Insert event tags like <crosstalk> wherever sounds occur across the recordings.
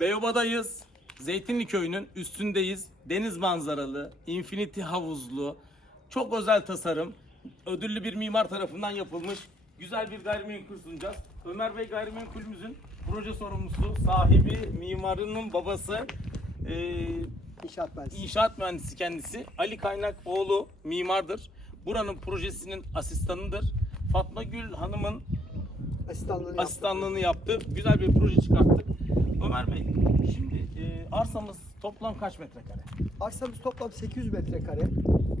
Beyoba'dayız. Zeytinli Köyü'nün üstündeyiz. Deniz manzaralı, infinity havuzlu, çok özel tasarım, ödüllü bir mimar tarafından yapılmış güzel bir gayrimenkul sunacağız. Ömer Bey gayrimenkulümüzün proje sorumlusu, sahibi, mimarının babası, ee, İnşaat mühendisi. İnşaat mühendisi kendisi. Ali Kaynak oğlu mimardır. Buranın projesinin asistanıdır. Fatma Gül Hanım'ın Asistanlığını yaptı. asistanlığını yaptı. Güzel bir proje çıkarttık. Ömer Bey, şimdi e, arsamız toplam kaç metrekare? Arsamız toplam 800 metrekare.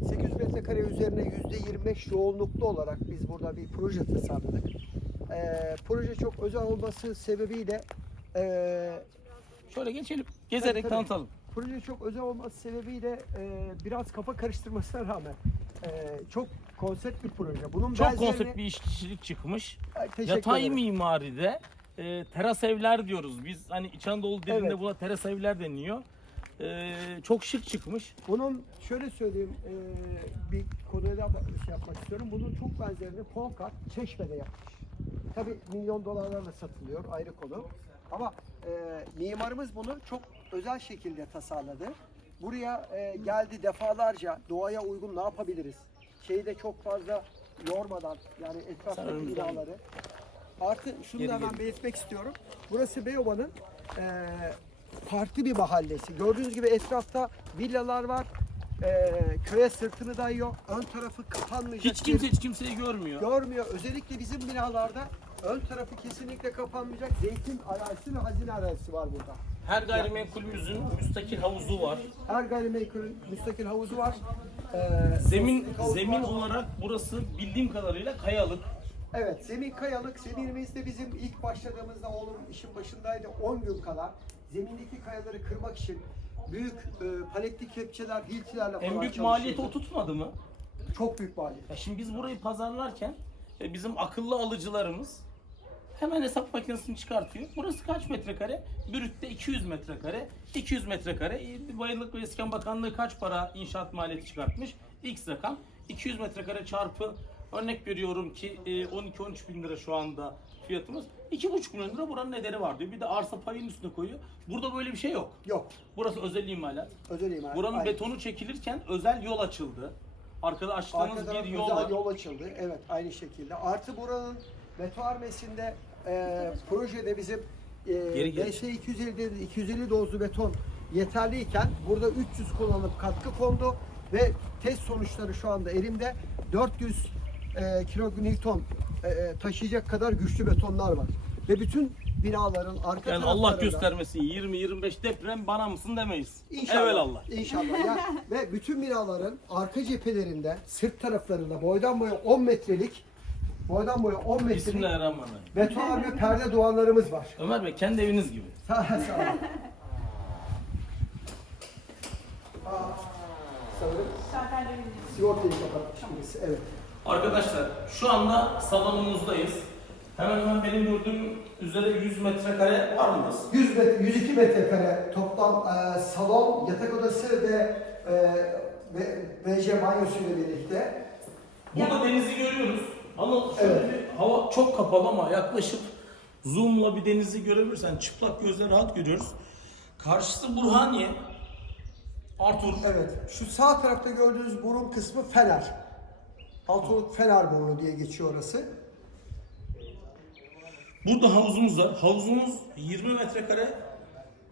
800 metrekare üzerine %25 yoğunluklu olarak biz burada bir proje tasarladık. Ee, proje çok özel olması sebebiyle ee, Şöyle geçelim, gezerek Tabii, tabii. tanıtalım. proje çok özel olması sebebiyle ee, biraz kafa karıştırmasına rağmen ee, çok konsept bir proje. Bunun Çok benzerini- konsept bir işçilik çıkmış. Ay, teşekkür Yatay ederim. mimaride e, teras evler diyoruz. Biz hani İç Anadolu dilinde Evet. buna teras evler deniyor. E, çok şık çıkmış. Bunun şöyle söyleyeyim eee, bir konuya da şey yapmak istiyorum. Bunun çok benzerini Polkart Çeşme'de yapmış. Tabii milyon dolarlarla satılıyor ayrı konu. Ama eee, mimarımız bunu çok özel şekilde tasarladı. Buraya eee, geldi defalarca doğaya uygun ne yapabiliriz? Şeyi de çok fazla yormadan yani etraftaki önümüzden binaları. Artı şunu da hemen belirtmek istiyorum. Burası Beyoba'nın eee, farklı bir mahallesi. Gördüğünüz gibi etrafta villalar var. Eee, köye sırtını dayıyor. Ön tarafı kapanmayacak. Hiç kimse hiç kimseyi görmüyor. görmüyor. Özellikle bizim binalarda ön tarafı kesinlikle kapanmayacak. Zeytin arazisi ve hazine arazisi var burada. Her gayrimenkulümüzün müstakil havuzu var. Her gayrimenkulün müstakil havuzu var. Eee, Zemin zemin var. olarak burası bildiğim kadarıyla kayalık. Evet, zemin kayalık. Zeminimizde bizim ilk başladığımızda oğlum işin başındaydı 10 gün kadar. Zemindeki kayaları kırmak için büyük e, paletli kepçeler, hiltilerle falan En büyük maliyeti o tutmadı mı? Çok büyük maliyet. Ya şimdi biz burayı pazarlarken e, bizim akıllı alıcılarımız hemen hesap makinesini çıkartıyor. Burası kaç metrekare? Brütte 200 metrekare. 200 metrekare. E, Bayılık ve İskan Bakanlığı kaç para inşaat maliyeti çıkartmış? X rakam. 200 metrekare çarpı örnek veriyorum ki e, 12-13 bin lira şu anda fiyatımız. 2,5 milyon lira buranın ederi var diyor. Bir de arsa payının üstüne koyuyor. Burada böyle bir şey yok. Yok. Burası özel imalat. Özel imar. Buranın Aynen. betonu çekilirken özel yol açıldı. Arkada taraf bir yol var. özel yol açıldı. Evet, aynı şekilde. Artı buranın betonarmesinde e, projede bizim e, Geri gel. BS 250 250 dozlu beton yeterliyken burada 300 kullanıp katkı kondu ve test sonuçları şu anda elimde 400 e, kilonewton e, e, taşıyacak kadar güçlü betonlar var. Ve bütün binaların arka Yani Allah taraflarında- göstermesin 20-25 deprem bana mısın demeyiz. İnşallah. Evelallah. İnşallah. Ya, <laughs> ve bütün binaların arka cephelerinde, sırt taraflarında boydan boya 10 metrelik boydan boya 10 metrelik Bismillahirrahmanirrahim. betonarme perde duvarlarımız var. Ömer Bey kendi eviniz gibi. <laughs> Sağ ol. Sağ ol. Aa, Sanırım sigortayı kapatmış birisi. Evet. Arkadaşlar şu anda salonumuzdayız. Hemen hemen benim gördüğüm üzere 100 metrekare var mı burası? 100 metre, 102 metrekare toplam e, salon, yatak odası ve e, ve BJ banyosuyla birlikte. Burada denizi görüyoruz. Ama şöyle Evet. bir hava çok kapalı ama yaklaşıp zoomla bir denizi görebilirsen çıplak gözle rahat görüyoruz. Karşısı Burhaniye. Artur. Evet. Şu sağ tarafta gördüğünüz burun kısmı fener. Altoluk fener burnu diye geçiyor orası. Burada havuzumuz var. Havuzumuz 20 metrekare.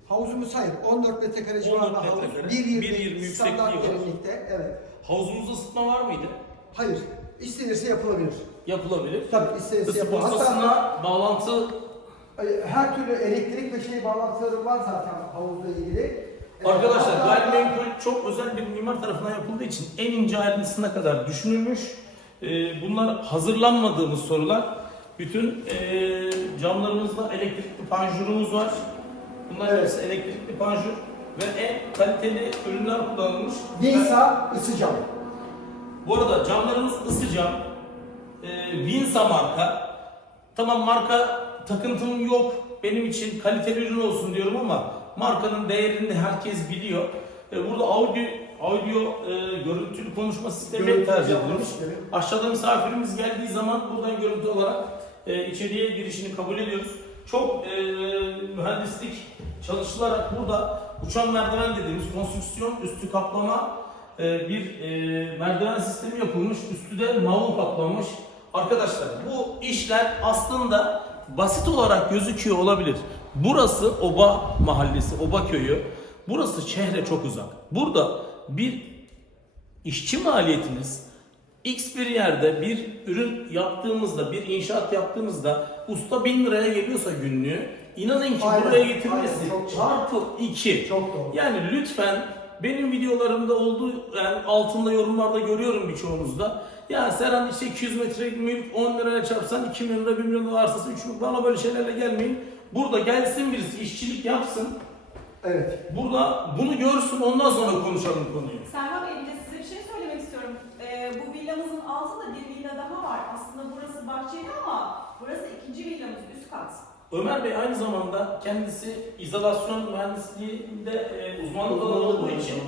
Havuzumuz hayır 14 metrekare civarında 14 havuz. metrekare. 1.20 1.20 standart yüksekliği var. derinlikte. Evet. Havuzumuzda ısıtma var mıydı? Hayır. İstenirse yapılabilir. Yapılabilir. Tabii istenirse Isı yapılır. Hatta pompasına bağlantı e, her türlü elektrik ve şey bağlantıları var zaten havuzla ilgili. E, Arkadaşlar hatta- gayrimenkul çok özel bir mimar tarafından yapıldığı için en ince ayrıntısına kadar düşünülmüş. Ee, bunlar hazırlanmadığımız sorular. Bütün ee, camlarımızda elektrikli panjurumuz var. Bunlar Evet. hepsi elektrikli panjur ve en kaliteli ürünler kullanılmış. Vinsa ısı cam. Bu arada camlarımız ısı cam. Ee, Vinsa marka. Tamam marka takıntım yok. Benim için kaliteli ürün olsun diyorum ama markanın değerini de herkes biliyor. Burada audio audio e, görüntülü konuşma sistemi tercih edilmiş. sistemi. Aşağıda misafirimiz geldiği zaman buradan görüntü olarak e, içeriye girişini kabul ediyoruz. çok e, mühendislik çalışılarak burada uçan merdiven dediğimiz konstrüksiyon üstü kaplama e, bir e, merdiven sistemi yapılmış. Üstü de mavul kaplanmış. Arkadaşlar bu işler aslında basit olarak gözüküyor olabilir. Burası Oba mahallesi, Oba köyü. Burası şehre çok uzak. Burada bir işçi maliyetiniz X bir yerde bir ürün yaptığımızda, bir inşaat yaptığımızda usta 1000 liraya geliyorsa günlüğü inanın ki Aynen, buraya getirmesi aynen, çok çarpı 2. Çok doğru. Yani lütfen benim videolarımda olduğu yani altında yorumlarda görüyorum birçoğunuzda. Ya Serhan işte 200 metre mülk 10 liraya çarpsan 2 milyon lira 1 milyon lira arsası 3 milyon bana böyle şeylerle gelmeyin. Burada gelsin birisi işçilik yapsın. Evet. Burada bunu görsün ondan sonra konuşalım konuyu. Serhan Bey bir de size bir şey söylemek istiyorum. Ee, bu villamızın altında bir villa daha var. Aslında burası bahçeli ama burası ikinci villamız üst kat. Ömer Bey aynı zamanda kendisi izolasyon mühendisliğinde e, uzmanlık alanı olduğu için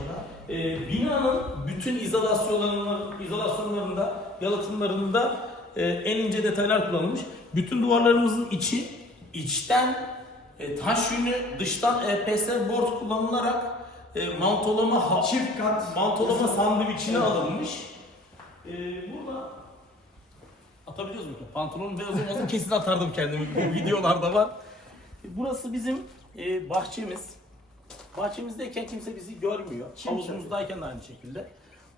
e, binanın bütün izolasyonlarında, izolasyonlarında, yalıtımlarında e, en ince detaylar kullanılmış. Bütün duvarlarımızın içi içten e, taş yünü, dıştan EPS board kullanılarak e, mantolama ha- Çift kat. mantolama sandviçine Evet. alınmış. E, burada atabiliyoruz mu? Pantolonun beyaz olmasın <laughs> kesin atardım kendimi. Bu videolarda var. Burası bizim e, bahçemiz. Bahçemizdeyken kimse bizi görmüyor. Kimse. Havuzumuzdayken de aynı şekilde.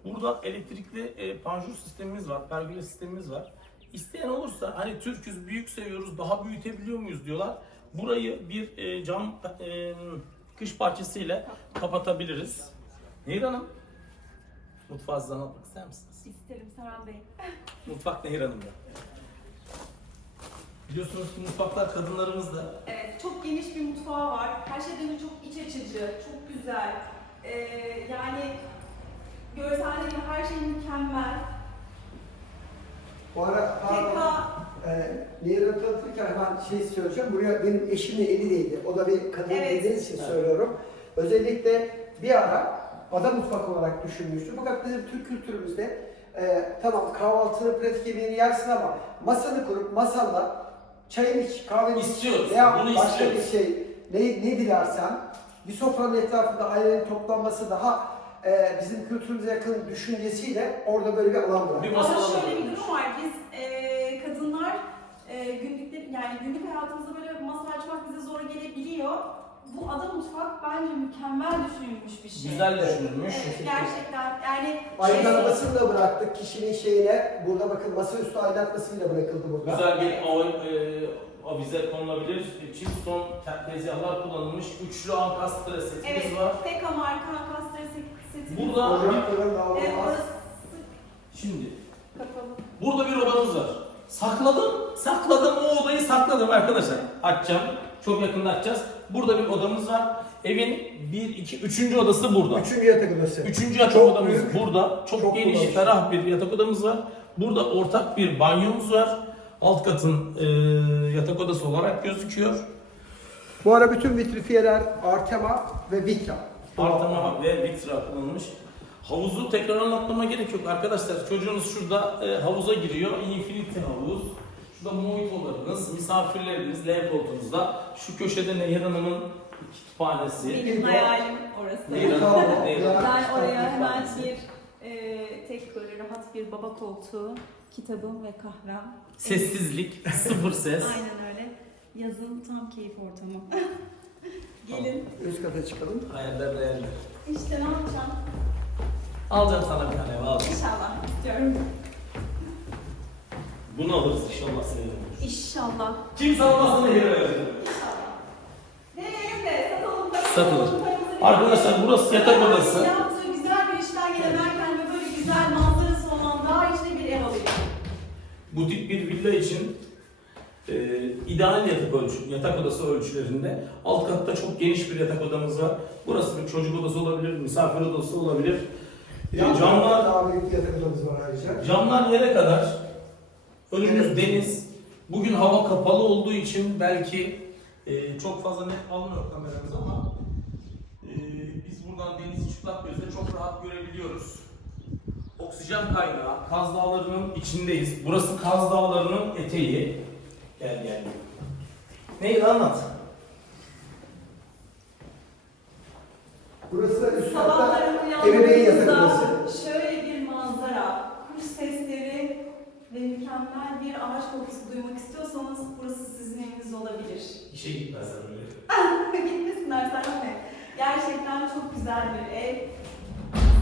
Burada elektrikli e, panjur sistemimiz var, pergole sistemimiz var. İsteyen olursa hani Türküz büyük seviyoruz, daha büyütebiliyor muyuz diyorlar. Burayı bir e, cam e, kış bahçesiyle kapatabiliriz. Nehir Hanım, mutfağı size anlatmak ister misiniz? İsterim Serhan Bey. <laughs> Mutfak Nehir Hanım'da. Biliyorsunuz ki mutfaklar kadınlarımız da Evet, çok geniş bir mutfağı var. Her şeyden önce çok iç açıcı, çok güzel. Ee, yani görselleri her şey mükemmel. Bu ara pardon. Tekrar Ee, Nehir'i tanıtırken hemen şey söyleyeceğim. Buraya benim eşimin eli değdi. O da bir kadın Evet. dediğiniz için Evet. söylüyorum. Özellikle bir ara ada mutfak olarak düşünmüştü. Fakat bizim Türk kültürümüzde e, tamam kahvaltını, pratik yemeğini yersin ama masanı kurup masanda çayını iç, kahveni iç İstiyoruz, veya bunu başka istiyoruz. bir şey ne, ne dilersen bir sofranın etrafında ailenin toplanması daha e, bizim kültürümüze yakın düşüncesiyle orada böyle bir alan bırak. Bir Ama şöyle bir durum var. Biz e, kadınlar e, günlükte yani günlük hayatımızda böyle masa açmak bize zor gelebiliyor. Bu ada mutfak bence mükemmel düşünülmüş bir şey. güzel düşünülmüş. Evet, gerçekten yani Aydınlatmasını da bıraktık kişinin şeyine. Burada bakın masaüstü aydınlatmasıyla bırakıldı burada. Güzel bir av, e, avize konulabilir. Chipstone tezgahlar kullanılmış. Üçlü ankastre setimiz evet, var. Teka marka kastre setimiz Burada- var. Ocakların daha Evet, olmaz. orası Şimdi kapalı. burada bir odamız var. Sakladım, sakladım o odayı sakladım arkadaşlar. Açacağım. Çok yakında açacağız. Burada bir odamız var. Evin 1, 2, 3. odası burada. Üçüncü yatak odası. Üçüncü yatak Çok odamız büyük, burada. Çok, çok geniş, kullanışlı. ferah bir yatak odamız var. Burada ortak bir banyomuz var. Alt katın e, yatak odası olarak gözüküyor. Bu ara bütün vitrifiyeler Artema ve Vitra. Artama ve vitra kullanılmış. Havuzu tekrar anlatmama gerek yok arkadaşlar. Çocuğunuz şurada e, havuza giriyor. Infinity havuz. Şurada mojitolarınız, misafirleriniz L koltuğunuzda. Şu köşede Nehir Hanım'ın kütüphanesi. Benim hayalim orası. Nehir Hanım, Nehir Hanım. Ben oraya hemen bir e, tek böyle rahat bir baba koltuğu, kitabım ve kahvem. Sessizlik, sıfır ses. Aynen öyle. Yazın tam keyif ortamı. <laughs> Gelin. Üst kata çıkalım. Hayaller hayaller. İşte ne yapacağım? Alacağım sana bir tane ev alacağım. İnşallah istiyorum. Bunu alırız inşallah seninle. İnşallah. Kimse almazsa Nehir'e vereceğim. İnşallah. Deneyelim de satalım paramızı. Satılır. Arkadaşlar burası yatak odası. Yaptığı güzel bir işten gelen kendime böyle güzel manzarası olan daha işte bir ev alayım. butik bir villa için e, ideal yatak ölçü, yatak odası ölçülerinde alt katta çok geniş bir yatak odamız var. Burası bir çocuk odası olabilir, misafir odası olabilir. E, camlar Daha büyük odamız var ayrıca. camlar yere kadar. Önümüz deniz. Bugün hava kapalı olduğu için belki e, çok fazla net almıyor kameramız ama e, biz buradan denizi çıplak gözle çok rahat görebiliyoruz. Oksijen kaynağı, Kaz Dağları'nın içindeyiz. Burası Kaz Dağları'nın eteği. Gel gel. Neydi anlat. Burası üst katta ebeveyn uyandığımızda odası. şöyle bir manzara, kuş sesleri ve mükemmel bir ağaç kokusu duymak istiyorsanız burası sizin eviniz olabilir. İşe gitmezsen öyle. <laughs> Gitmesinler Serhan Bey. Gerçekten çok güzel bir ev.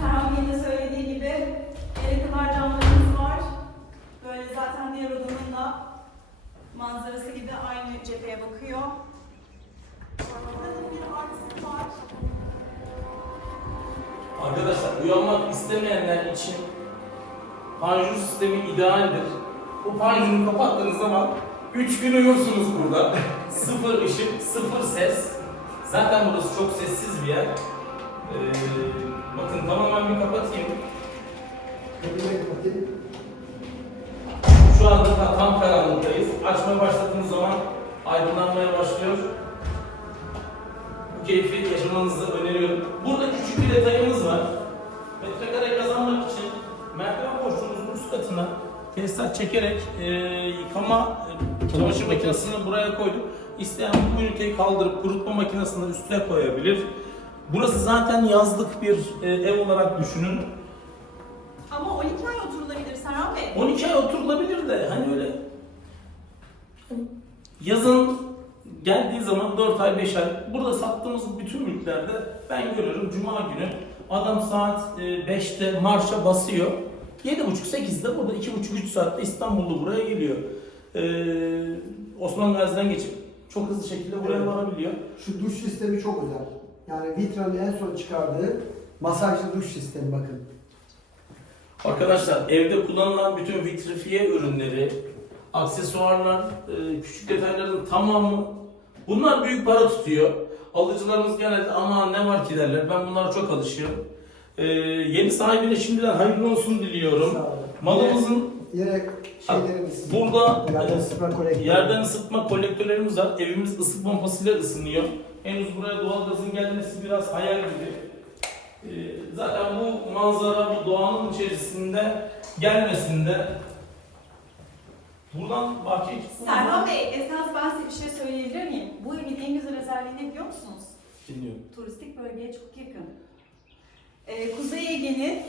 Serhan Bey'in de söylediği gibi yere kadar camlarımız var. Böyle zaten diğer odanın da manzarası gibi aynı cepheye bakıyor. Burada bir artısı var. Arkadaşlar uyanmak istemeyenler için panjur sistemi idealdir. Bu panjuru kapattığınız zaman 3 gün uyursunuz burada. sıfır ışık, sıfır ses. Zaten burası çok sessiz bir yer. Ee, bakın tamamen bir kapatayım. Şu anda da tam karanlıktayız. Açmaya başladığınız zaman aydınlanmaya başlıyor. Bu keyfi yaşamanızı öneriyorum. Burada küçük bir detayımız var. Metrekare kazanmak için merdiven boşluğumuzun üst katına tesisat çekerek e, yıkama e, çamaşır makinesini buraya koyduk. İsteyen bu üniteyi kaldırıp kurutma makinesini üstüne koyabilir. Burası zaten yazlık bir e, ev olarak düşünün. Ama 12 ay oturulabilir Serhan Bey. 12 ay oturulabilir de hani öyle hani yazın geldiği zaman 4 ay 5 ay burada sattığımız bütün mülklerde ben görüyorum cuma günü adam saat e, 5'te marşa basıyor 7.30-8'de burada 2.5-3 saatte İstanbul'da buraya geliyor. Ee, Osman Gazi'den geçip çok hızlı şekilde buraya varabiliyor. Şu duş sistemi çok özel. Yani Vitra'nın en son çıkardığı masajlı duş sistemi bakın. Arkadaşlar evde kullanılan bütün vitrifiye ürünleri, aksesuarlar, e, küçük detayların tamamı bunlar büyük para tutuyor. Alıcılarımız genelde aman ne var ki derler. Ben bunlara çok alışıyorum. E, yeni sahibine şimdiden hayırlı olsun diliyorum. Malımızın Yere şeylerimiz. burada Yerden kolektör. yerden ısıtma kolektörlerimiz var. Evimiz ısı pompasıyla ısınıyor. Henüz buraya doğalgazın gelmesi biraz hayal gibi. Ee, Zaten bu manzara bu doğanın içerisinde gelmesinde buradan bahçe Serhan Bey, esas ben size bir şey söyleyebilir miyim? Bu evin en güzel özelliği ne biliyor musunuz? dinliyorum. Turistik bölgeye çok yakın. Ee, Kuzey Ege'nin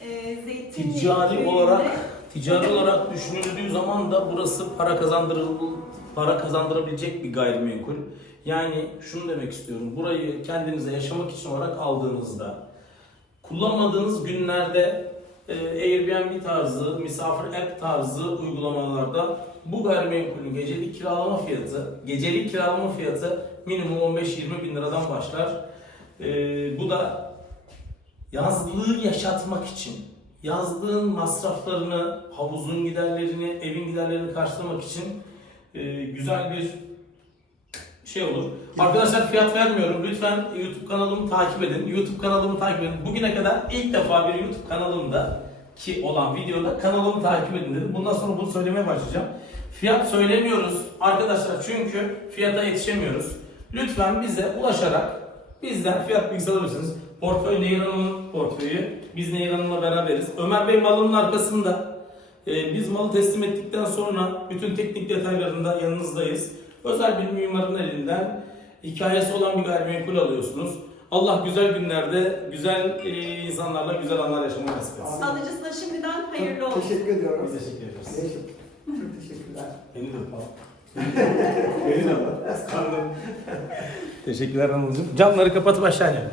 e, Zeytinli Ticari köyünde- olarak ticari olarak düşünüldüğü zaman da burası para kazandırıl para kazandırabilecek bir gayrimenkul. Yani şunu demek istiyorum. Burayı kendinize yaşamak için olarak aldığınızda kullanmadığınız günlerde e, Airbnb tarzı, misafir app tarzı uygulamalarda bu gayrimenkulün gecelik kiralama fiyatı, gecelik kiralama fiyatı minimum 15-20 bin liradan başlar. E, bu da yazlığı yaşatmak için yazdığın masraflarını, havuzun giderlerini, evin giderlerini karşılamak için e, güzel bir şey olur. Arkadaşlar fiyat vermiyorum. Lütfen YouTube kanalımı takip edin. YouTube kanalımı takip edin. Bugüne kadar ilk defa bir YouTube kanalımda ki olan videoda kanalımı takip edin dedim. Bundan sonra bunu söylemeye başlayacağım. Fiyat söylemiyoruz arkadaşlar çünkü fiyata yetişemiyoruz. Lütfen bize ulaşarak bizden fiyat bilgisi alabilirsiniz. Portföy Nehir Hanım'ın portföyü. Biz Nehir Hanım'la beraberiz. Ömer Bey malının arkasında. Ee, biz malı teslim ettikten sonra bütün teknik detaylarında yanınızdayız. Özel bir mimarın elinden hikayesi olan bir gayrimenkul alıyorsunuz. Allah güzel günlerde güzel e, insanlarla güzel anlar yaşamayı nasip etsin. Alıcısına şimdiden hayırlı olsun. teşekkür ediyorum. Biz teşekkür ederiz. Çok teşekkürler. Beni de falan. <laughs> Beni de Teşekkürler Anılcığım. Camları kapatıp aşağı inelim.